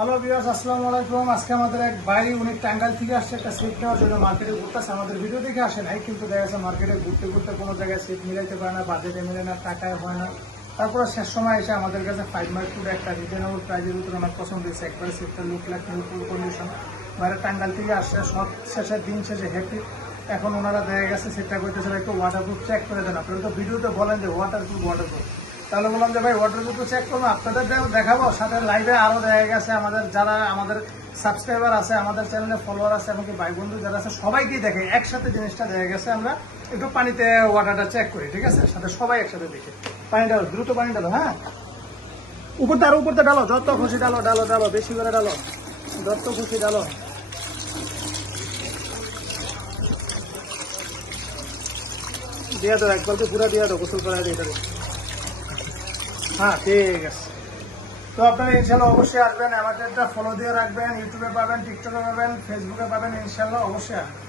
Hello বিয়াস আসসালামু আলাইকুম। আজকে আমাদের এক ভাই, উনি টাঙ্গাইল থেকে আসছে একটা সিট নেওয়ার জন্য মার্কেটে ঘুরতেছে। আমাদের ভিডিও দেখে আসে নাই কিন্তু দেখা যাচ্ছে মার্কেটে ঘুরতে ঘুরতে কোনো জায়গায় সিট মিলাইতে পারে না বাজেটে মিলে না, টাকায় হয় না। তারপরে শেষ সময় এসে আমাদের কাছে ফাইভ মার্ক টুডে একটা রিজনেবল প্রাইজের ভিতরে আমার পছন্দ হয়েছে। একবারে সিটটা লুক লাইক ফুল কন্ডিশন বাইরে টাঙ্গাল থেকে আসছে, সব শেষে, দিন শেষে হ্যাপি এখন ওনারা দেখা গেছে সেটটা করতেছে একটু ওয়াটারপ্রুফ চেক করে দেন। আপনারা তো ভিডিওতে বলেন যে ওয়াটারপ্রুফ ওয়াটারপ্রুফ তাহলে বললাম যে ভাই ওয়াটারপ্রুফ চেক করব আপনাদের দেখাবো, সাথে লাইভে আরও দেখা গেছে, আমাদের যারা, আমাদের সাবস্ক্রাইবার আছে, আমাদের চ্যানেলে ফলোয়ার আছে এমনকি ভাই বন্ধু যারা আছে, সবাইকেই দেখে, একসাথে জিনিসটা দেখা গেছে, আমরা একটু পানিতে ওয়াটারটা চেক করি, ঠিক আছে? সাথে সবাই একসাথে দেখি। পানি ডালো দ্রুত পানি ডালো হ্যাঁ? উপর তার উপরতে ডালো যত খুশি ডালো ডালো ডালো বেশি করে ডালো যত খুশি ডালো দিয়ে দাও এক বালতি পুরা দিয়ে দাও, গোসল করা দিয়ে হ্যাঁ ঠিক আছে। তো আপনারা ইনশাল্লাহ অবশ্যই আসবেন, আমাদেরটা ফলো দিয়ে রাখবেন ইউটিউবে পাবেন টিকটকে পাবেন ফেসবুকে পাবেন ইনশাল্লাহ অবশ্যই আসবেন।